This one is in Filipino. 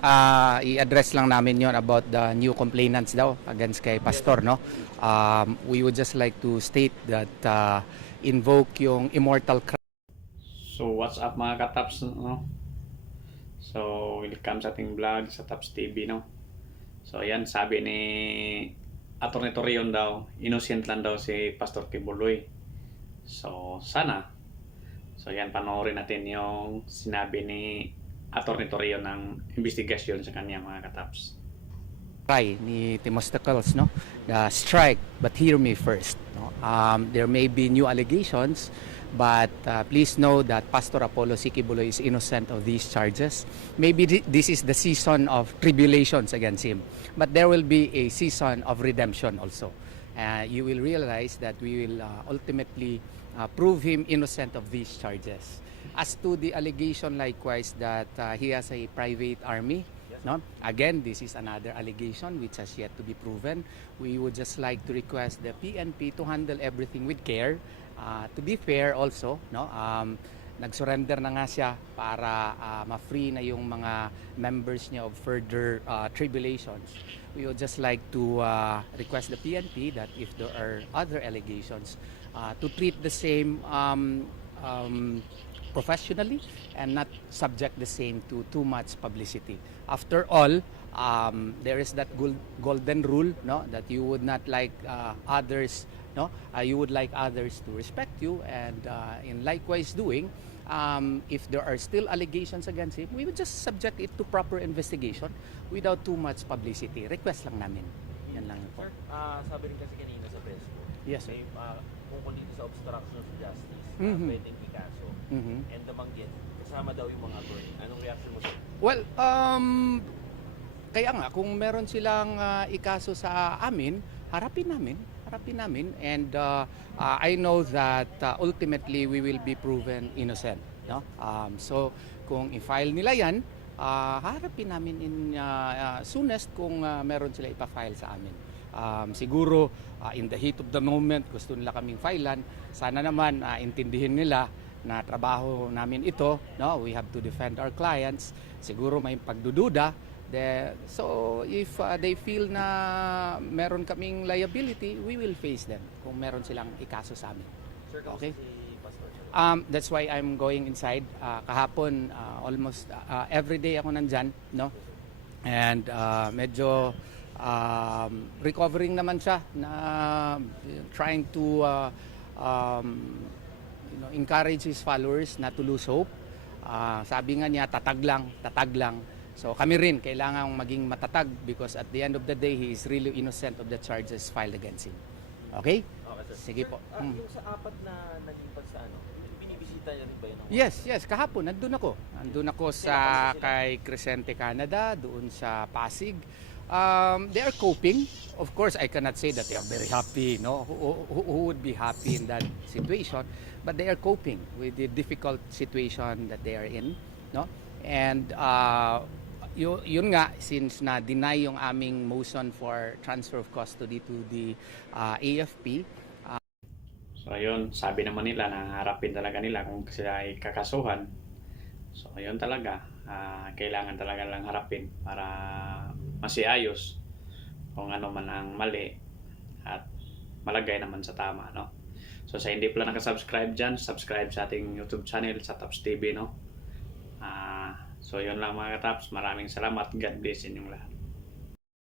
I-address lang namin yon about the new complainants daw against kay Pastor, no? We would just like to state that invoke yung immortal Christ. So what's up mga kataps, no? So welcome sa ating vlog sa Taps TV, no? So ayan, sabi ni Atty. Torion daw, innocent lang daw si Pastor Kibuloy. So sana, so yan, panoorin natin yung sinabi ni Atty. Torion ng investigasyon sa kanya mga kataps. Ni Timostacles, no? The strike, but hear me first, no? There may be new allegations, but please know that Pastor Apollo Sikibuloy is innocent of these charges. Maybe this is the season of tribulations against him, but there will be a season of redemption also. You will realize that we will ultimately prove him innocent of these charges. As to the allegation likewise that he has a private army, no? Again, this is another allegation which has yet to be proven. We would just like to request the PNP to handle everything with care. To be fair also, no? Nag-surrender na nga siya para ma-free na yung mga members niya of further tribulations. We would just like to request the PNP that if there are other allegations, to treat the same professionally and not subject the same to too much publicity. After all, there is that golden rule, no, that you would not like others, no, you would like others to respect you, and in likewise doing, if there are still allegations against him, we would just subject it to proper investigation without too much publicity. Request lang namin. Yan lang po. Sir, sabi rin kasi kanina sa press ko, Yes, sir. may kung dito sa obstruction of justice, pwedeng ikaso, and nabanggit, kasama daw yung mga burning. Anong reaction mo, sir? Well, kaya nga kung meron silang ikaso sa amin, harapin namin, and I know that ultimately we will be proven innocent, no? So kung i-file nila 'yan, harapin namin in soonest kung meron sila ipa-file sa amin. Siguro in the heat of the moment gusto nila kaming filean, sana naman intindihin nila na trabaho namin ito, no? We have to defend our clients. Siguro may pagdududa. So if they feel na meron kaming liability, we will face them kung meron silang ikaso sa amin. Sir, Okay? si Pastor, sir. That's why I'm going inside. Kahapon, almost every day ako nandyan, no? And medyo recovering naman siya na trying to encourage his followers not to lose hope. Sabi nga niya, tatag lang. So kami rin kailangang maging matatag because at the end of the day, he is really innocent of the charges filed against him. Okay? Okay, sir. Sige po. Yung sa apat na nalimpag sa binibisita niya rin ba yun? Yes, kahapon nandun ako sa kay Crescente Canada, doon sa Pasig. They are coping. Of course, I cannot say that they are very happy, no? Who would be happy in that situation? But they are coping with the difficult situation that they are in, no? And yun nga, since na-deny yung aming motion for transfer of custody to the AFP. So ayun, sabi naman nila na harapin talaga nila kung sila ay kakasuhan. So ayun talaga, kailangan talaga lang harapin para masiayos kung ano man ang mali at malagay naman sa tama, no? So sa hindi pala nakasubscribe dyan, subscribe sa ating YouTube channel sa Taps TV, no? So yun lang mga kataps, maraming salamat. God bless inyong lahat.